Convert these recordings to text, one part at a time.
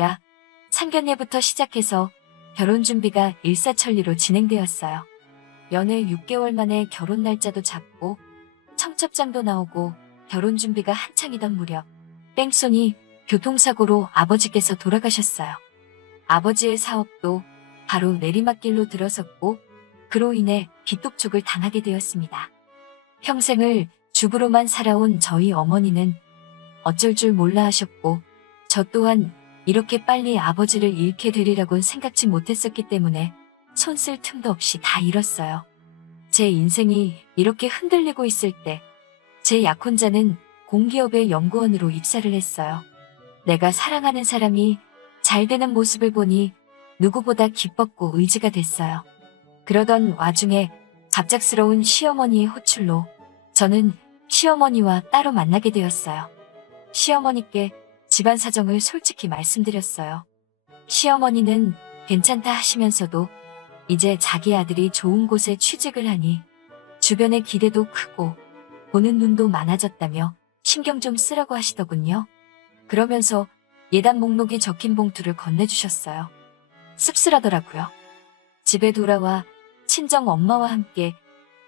아니라 상견례부터 시작해서 결혼 준비가 일사천리로 진행되었어요. 연애 6개월 만에 결혼 날짜도 잡고 청첩장도 나오고 결혼 준비가 한창이던 무렵 뺑소니 교통사고로 아버지께서 돌아가셨어요. 아버지의 사업도 바로 내리막길로 들어섰고 그로 인해 빚독촉을 당하게 되었습니다. 평생을 주부로만 살아온 저희 어머니는 어쩔 줄 몰라 하셨고 저 또한 이렇게 빨리 아버지를 잃게 되리라고는 생각지 못했었기 때문에 손 쓸 틈도 없이 다 잃었어요. 제 인생이 이렇게 흔들리고 있을 때 제 약혼자는 공기업의 연구원으로 입사를 했어요. 내가 사랑하는 사람이 잘 되는 모습을 보니 누구보다 기뻤고 의지가 됐어요. 그러던 와중에 갑작스러운 시어머니의 호출로 저는 시어머니와 따로 만나게 되었어요. 시어머니께 집안 사정을 솔직히 말씀드렸어요. 시어머니는 괜찮다 하시면서도 이제 자기 아들이 좋은 곳에 취직을 하니 주변의 기대도 크고 보는 눈도 많아졌다며 신경 좀 쓰라고 하시더군요. 그러면서 예단 목록이 적힌 봉투를 건네주셨어요. 씁쓸하더라고요. 집에 돌아와 친정 엄마와 함께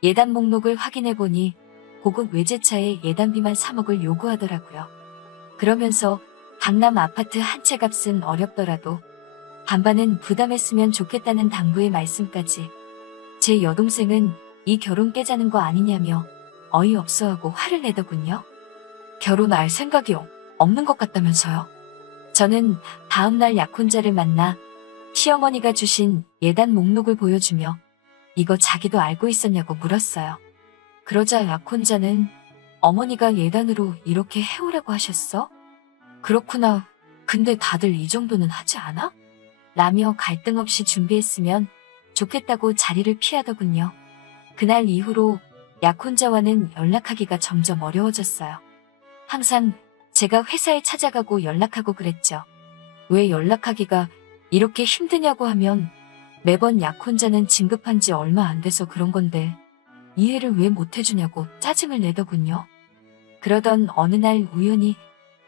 예단 목록을 확인해보니 고급 외제차에 예단비만 3억을 요구하더라고요. 그러면서 강남 아파트 한 채 값은 어렵더라도 반반은 부담했으면 좋겠다는 당부의 말씀까지. 제 여동생은 이 결혼 깨자는 거 아니냐며 어이없어하고 화를 내더군요. 결혼할 생각이 없는 것 같다면서요. 저는 다음날 약혼자를 만나 시어머니가 주신 예단 목록을 보여주며 이거 자기도 알고 있었냐고 물었어요. 그러자 약혼자는 어머니가 예단으로 이렇게 해오라고 하셨어? 그렇구나. 근데 다들 이 정도는 하지 않아? 라며 갈등 없이 준비했으면 좋겠다고 자리를 피하더군요. 그날 이후로 약혼자와는 연락하기가 점점 어려워졌어요. 항상 제가 회사에 찾아가고 연락하고 그랬죠. 왜 연락하기가 이렇게 힘드냐고 하면 매번 약혼자는 진급한 지 얼마 안 돼서 그런 건데 이해를 왜 못해주냐고 짜증을 내더군요. 그러던 어느 날 우연히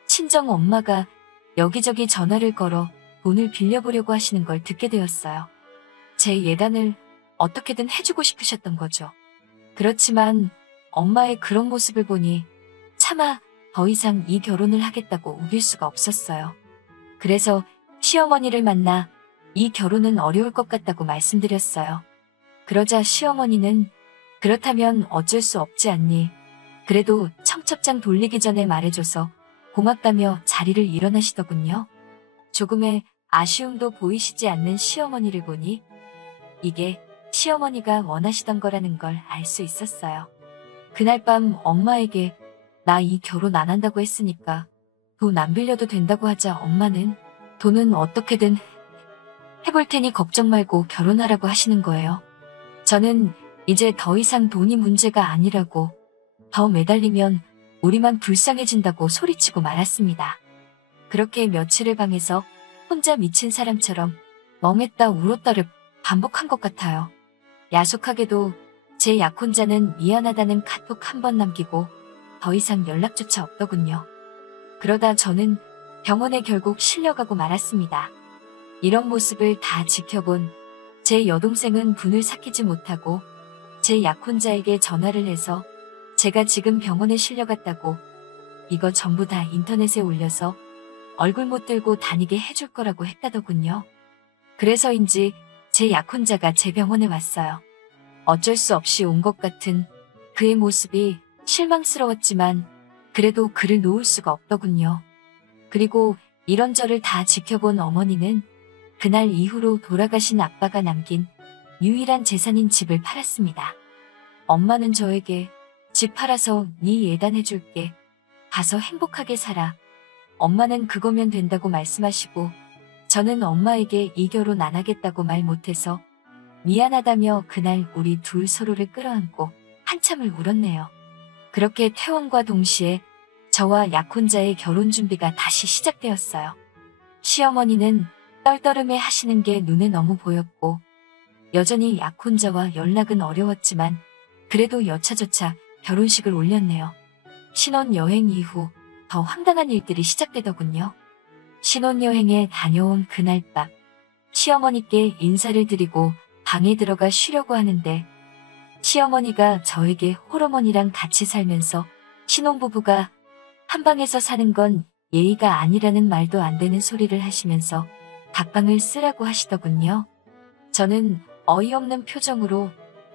친정 엄마가 여기저기 전화를 걸어 돈을 빌려보려고 하시는 걸 듣게 되었어요. 제 예단을 어떻게든 해주고 싶으셨던 거죠. 그렇지만 엄마의 그런 모습을 보니 차마 더 이상 이 결혼을 하겠다고 우길 수가 없었어요. 그래서 시어머니를 만나 이 결혼은 어려울 것 같다고 말씀드렸어요. 그러자 시어머니는 그렇다면 어쩔 수 없지 않니? 그래도 청첩장 돌리기 전에 말해줘서 고맙다며 자리를 일어나시더군요. 조금의 아쉬움도 보이시지 않는 시어머니를 보니 이게 시어머니가 원하시던 거라는 걸 알 수 있었어요. 그날 밤 엄마에게 나 이 결혼 안 한다고 했으니까 돈 안 빌려도 된다고 하자 엄마는 돈은 어떻게든 해볼 테니 걱정 말고 결혼하라고 하시는 거예요. 저는 이제 더 이상 돈이 문제가 아니라고 더 매달리면 우리만 불쌍해진다고 소리치고 말았습니다. 그렇게 며칠을 방에서 혼자 미친 사람처럼 멍했다 울었다를 반복한 것 같아요. 야속하게도 제 약혼자는 미안하다는 카톡 한 번 남기고 더 이상 연락조차 없더군요. 그러다 저는 병원에 결국 실려가고 말았습니다. 이런 모습을 다 지켜본 제 여동생은 분을 삭히지 못하고 제 약혼자에게 전화를 해서 제가 지금 병원에 실려갔다고 이거 전부 다 인터넷에 올려서 얼굴 못 들고 다니게 해줄 거라고 했다더군요. 그래서인지 제 약혼자가 제 병원에 왔어요. 어쩔 수 없이 온 것 같은 그의 모습이 실망스러웠지만 그래도 그를 놓을 수가 없더군요. 그리고 이런저를 다 지켜본 어머니는 그날 이후로 돌아가신 아빠가 남긴 유일한 재산인 집을 팔았습니다. 엄마는 저에게 집 팔아서 네 예단해줄게. 가서 행복하게 살아. 엄마는 그거면 된다고 말씀하시고 저는 엄마에게 이 결혼 안 하겠다고 말 못해서 미안하다며 그날 우리 둘 서로를 끌어안고 한참을 울었네요. 그렇게 퇴원과 동시에 저와 약혼자의 결혼 준비가 다시 시작되었어요. 시어머니는 떨떠름해 하시는 게 눈에 너무 보였고 여전히 약혼자와 연락은 어려웠지만 그래도 여차저차 결혼식을 올렸네요. 신혼여행 이후 더 황당한 일들이 시작되더군요. 신혼여행에 다녀온 그날 밤, 시어머니께 인사를 드리고 방에 들어가 쉬려고 하는데 시어머니가 저에게 홀어머니랑 같이 살면서 신혼부부가 한 방에서 사는 건 예의가 아니라는 말도 안 되는 소리를 하시면서 각방을 쓰라고 하시더군요. 저는 어이없는 표정으로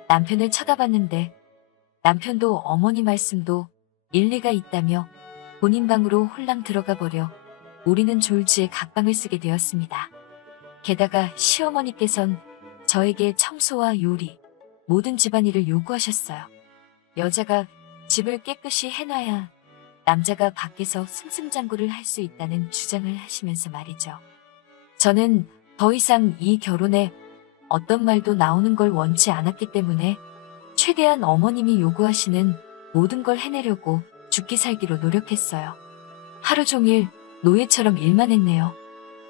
남편을 쳐다봤는데 남편도 어머니 말씀도 일리가 있다며 본인 방으로 홀랑 들어가 버려 우리는 졸지에 각방을 쓰게 되었습니다. 게다가 시어머니께선 저에게 청소와 요리, 모든 집안일을 요구하셨어요. 여자가 집을 깨끗이 해놔야 남자가 밖에서 승승장구를 할 수 있다는 주장을 하시면서 말이죠. 저는 더 이상 이 결혼에 어떤 말도 나오는 걸 원치 않았기 때문에 최대한 어머님이 요구하시는 모든 걸 해내려고 죽기 살기로 노력했어요. 하루 종일 노예처럼 일만 했네요.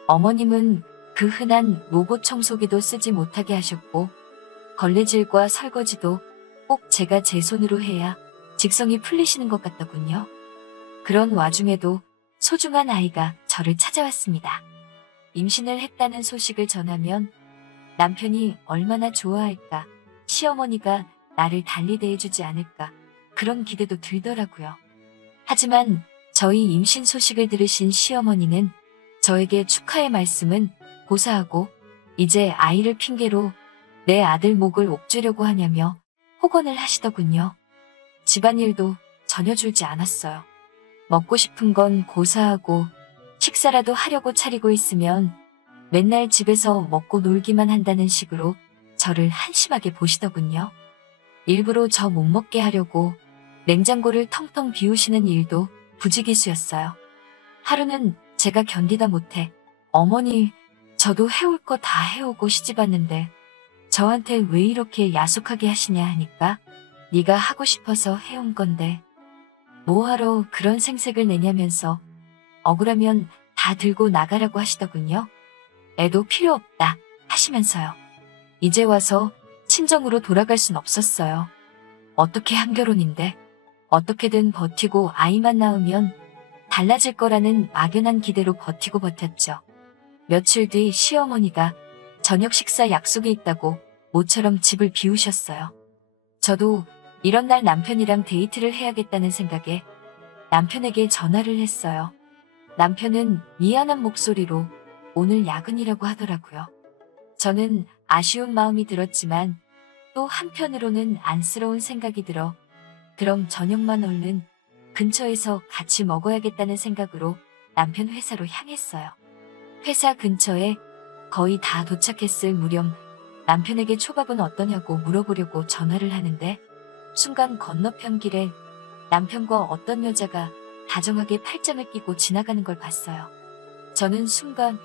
어머님은 그 흔한 로봇 청소기도 쓰지 못하게 하셨고 걸레질과 설거지도 꼭 제가 제 손으로 해야 직성이 풀리시는 것 같더군요. 그런 와중에도 소중한 아이가 저를 찾아왔습니다. 임신을 했다는 소식을 전하면 남편이 얼마나 좋아할까, 시어머니가 나를 달리 대해주지 않을까, 그런 기대도 들더라고요. 하지만 저희 임신 소식을 들으신 시어머니는 저에게 축하의 말씀은 고사하고 이제 아이를 핑계로 내 아들 목을 옥죄려고 하냐며 폭언을 하시더군요. 집안일도 전혀 줄지 않았어요. 먹고 싶은 건 고사하고 식사라도 하려고 차리고 있으면 맨날 집에서 먹고 놀기만 한다는 식으로 저를 한심하게 보시더군요. 일부러 저 못 먹게 하려고 냉장고를 텅텅 비우시는 일도 부지기수였어요. 하루는 제가 견디다 못해 어머니, 저도 해올 거 다 해오고 시집 왔는데 저한테 왜 이렇게 야속하게 하시냐 하니까 네가 하고 싶어서 해온 건데 뭐하러 그런 생색을 내냐면서 억울하면 다 들고 나가라고 하시더군요. 애도 필요 없다 하시면서요. 이제 와서 친정으로 돌아갈 순 없었어요. 어떻게 한 결혼인데 어떻게든 버티고 아이만 낳으면 달라질 거라는 막연한 기대로 버티고 버텼죠. 며칠 뒤 시어머니가 저녁 식사 약속이 있다고 모처럼 집을 비우셨어요. 저도 이런 날 남편이랑 데이트를 해야겠다는 생각에 남편에게 전화를 했어요. 남편은 미안한 목소리로 오늘 야근이라고 하더라고요. 저는 아쉬운 마음이 들었지만 또 한편으로는 안쓰러운 생각이 들어 그럼 저녁만 얼른 근처에서 같이 먹어야겠다는 생각으로 남편 회사로 향했어요. 회사 근처에 거의 다 도착했을 무렵 남편에게 초밥은 어떠냐고 물어보려고 전화를 하는데 순간 건너편 길에 남편과 어떤 여자가 다정하게 팔짱을 끼고 지나가는 걸 봤어요. 저는 순간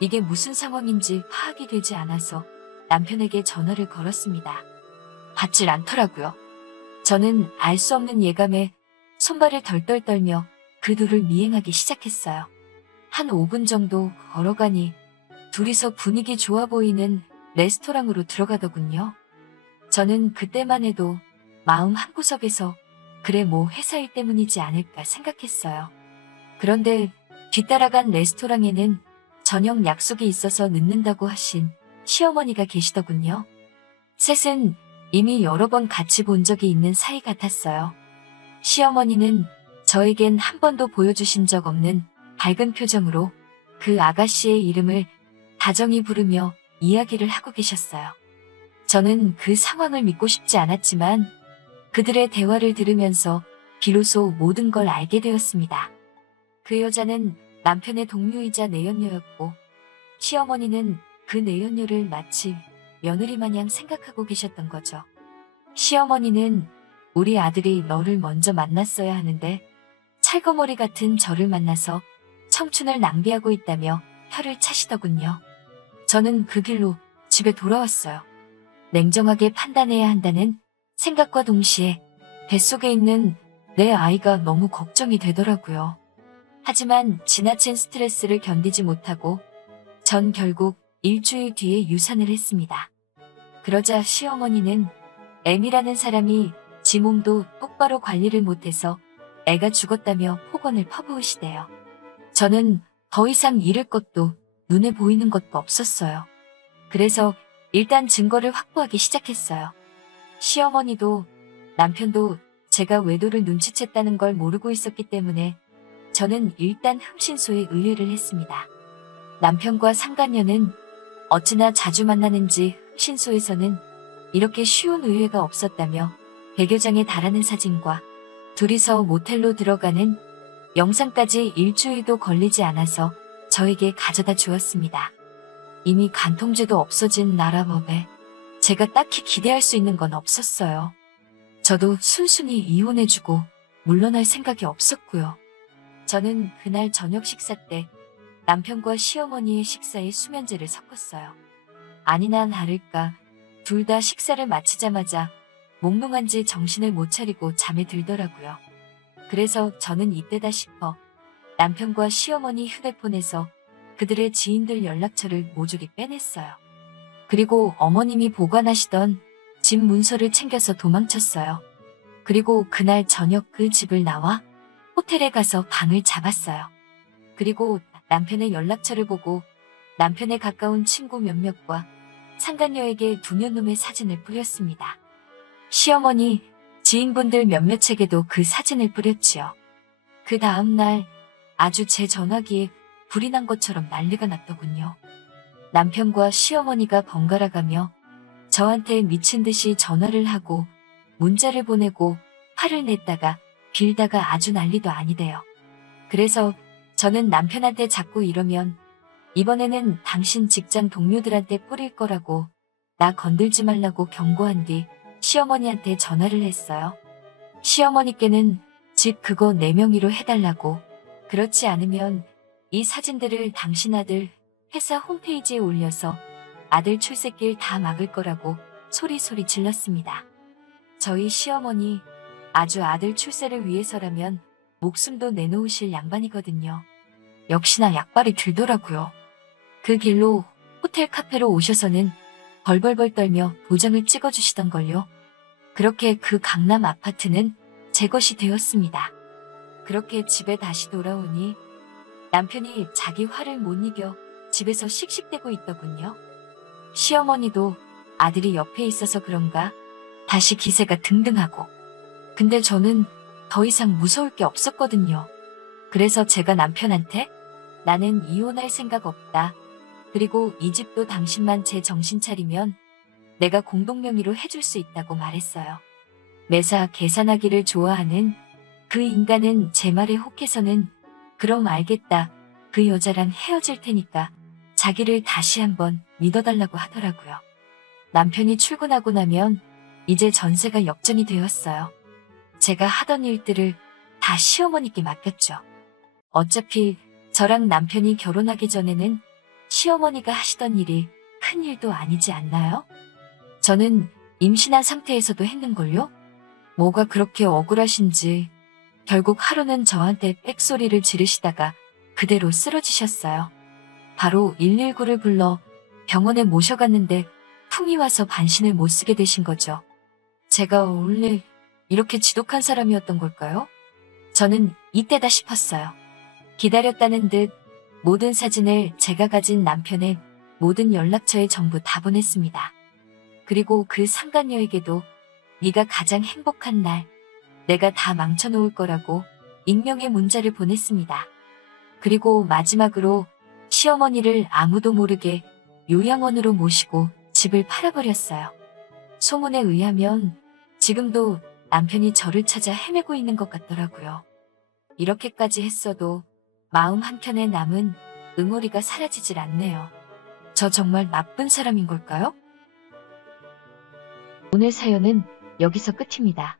이게 무슨 상황인지 파악이 되지 않아서 남편에게 전화를 걸었습니다. 받질 않더라고요. 저는 알 수 없는 예감에 손발을 덜덜 떨며 그 둘을 미행하기 시작했어요. 한 5분 정도 걸어가니 둘이서 분위기 좋아 보이는 레스토랑으로 들어가더군요. 저는 그때만 해도 마음 한구석에서 그래 뭐 회사 일 때문이지 않을까 생각했어요. 그런데 뒤따라간 레스토랑에는 저녁 약속이 있어서 늦는다고 하신 시어머니가 계시더군요. 셋은 이미 여러 번 같이 본 적이 있는 사이 같았어요. 시어머니는 저에겐 한 번도 보여주신 적 없는 밝은 표정으로 그 아가씨의 이름을 다정히 부르며 이야기를 하고 계셨어요. 저는 그 상황을 믿고 싶지 않았지만 그들의 대화를 들으면서 비로소 모든 걸 알게 되었습니다. 그 여자는 남편의 동료이자 내연녀였고 시어머니는 그 내연녀를 마치 며느리 마냥 생각하고 계셨던 거죠. 시어머니는 우리 아들이 너를 먼저 만났어야 하는데 찰거머리 같은 저를 만나서 청춘을 낭비하고 있다며 혀를 차시더군요. 저는 그 길로 집에 돌아왔어요. 냉정하게 판단해야 한다는 생각과 동시에 뱃속에 있는 내 아이가 너무 걱정이 되더라고요. 하지만 지나친 스트레스를 견디지 못하고 전 결국 일주일 뒤에 유산을 했습니다. 그러자 시어머니는 M이라는 사람이 지 몸도 똑바로 관리를 못해서 애가 죽었다며 폭언을 퍼부으시대요. 저는 더 이상 잃을 것도 눈에 보이는 것도 없었어요. 그래서 일단 증거를 확보하기 시작했어요. 시어머니도 남편도 제가 외도를 눈치챘다는 걸 모르고 있었기 때문에 저는 일단 흠신소에 의뢰를 했습니다. 남편과 상간녀는 어찌나 자주 만나는지 흠신소에서는 이렇게 쉬운 의뢰가 없었다며 100여장에 달하는 사진과 둘이서 모텔로 들어가는 영상까지 일주일도 걸리지 않아서 저에게 가져다 주었습니다. 이미 간통죄도 없어진 나라법에 제가 딱히 기대할 수 있는 건 없었어요. 저도 순순히 이혼해주고 물러날 생각이 없었고요. 저는 그날 저녁 식사 때 남편과 시어머니의 식사에 수면제를 섞었어요. 아니나 다를까 둘 다 식사를 마치자마자 몽롱한지 정신을 못 차리고 잠에 들더라고요. 그래서 저는 이때다 싶어 남편과 시어머니 휴대폰에서 그들의 지인들 연락처를 모조리 빼냈어요. 그리고 어머님이 보관하시던 집 문서를 챙겨서 도망쳤어요. 그리고 그날 저녁 그 집을 나와 호텔에 가서 방을 잡았어요. 그리고 남편의 연락처를 보고 남편에 가까운 친구 몇몇과 상간녀에게 두 년놈의 사진을 뿌렸습니다. 시어머니, 지인분들 몇몇에게도 그 사진을 뿌렸지요. 그 다음날 아주 제 전화기에 불이 난 것처럼 난리가 났더군요. 남편과 시어머니가 번갈아가며 저한테 미친 듯이 전화를 하고 문자를 보내고 화를 냈다가 빌다가 아주 난리도 아니대요. 그래서 저는 남편한테 자꾸 이러면 이번에는 당신 직장 동료들한테 뿌릴 거라고 나 건들지 말라고 경고한 뒤 시어머니한테 전화를 했어요. 시어머니께는 집 그거 내 명의로 해달라고, 그렇지 않으면 이 사진들을 당신 아들 회사 홈페이지에 올려서 아들 출세길 다 막을 거라고 소리소리 질렀습니다. 저희 시어머니 아주 아들 출세를 위해서라면 목숨도 내놓으실 양반이거든요. 역시나 약발이 들더라고요. 그 길로 호텔 카페로 오셔서는 벌벌벌 떨며 도장을 찍어주시던걸요. 그렇게 그 강남 아파트는 제 것이 되었습니다. 그렇게 집에 다시 돌아오니 남편이 자기 화를 못 이겨 집에서 씩씩대고 있더군요. 시어머니도 아들이 옆에 있어서 그런가 다시 기세가 등등하고. 근데 저는 더 이상 무서울 게 없었거든요. 그래서 제가 남편한테 나는 이혼할 생각 없다. 그리고 이 집도 당신만 제 정신 차리면 내가 공동명의로 해줄 수 있다고 말했어요. 매사 계산하기를 좋아하는 그 인간은 제 말에 혹해서는 그럼 알겠다. 그 여자랑 헤어질 테니까 자기를 다시 한번 믿어달라고 하더라고요. 남편이 출근하고 나면 이제 전세가 역전이 되었어요. 제가 하던 일들을 다 시어머니께 맡겼죠. 어차피 저랑 남편이 결혼하기 전에는 시어머니가 하시던 일이 큰 일도 아니지 않나요? 저는 임신한 상태에서도 했는걸요? 뭐가 그렇게 억울하신지 결국 하루는 저한테 빽소리를 지르시다가 그대로 쓰러지셨어요. 바로 119를 불러 병원에 모셔갔는데 풍이 와서 반신을 못 쓰게 되신 거죠. 제가 원래 이렇게 지독한 사람이었던 걸까요? 저는 이때다 싶었어요. 기다렸다는 듯 모든 사진을 제가 가진 남편의 모든 연락처에 전부 다 보냈습니다. 그리고 그 상간녀에게도 네가 가장 행복한 날 내가 다 망쳐놓을 거라고 익명의 문자를 보냈습니다. 그리고 마지막으로 시어머니를 아무도 모르게 요양원으로 모시고 집을 팔아버렸어요. 소문에 의하면 지금도 남편이 저를 찾아 헤매고 있는 것 같더라고요. 이렇게까지 했어도 마음 한켠에 남은 응어리가 사라지질 않네요. 저 정말 나쁜 사람인 걸까요? 오늘 사연은 여기서 끝입니다.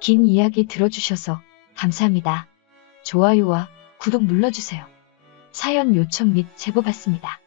긴 이야기 들어주셔서 감사합니다. 좋아요와 구독 눌러주세요. 사연 요청 및 제보 받습니다.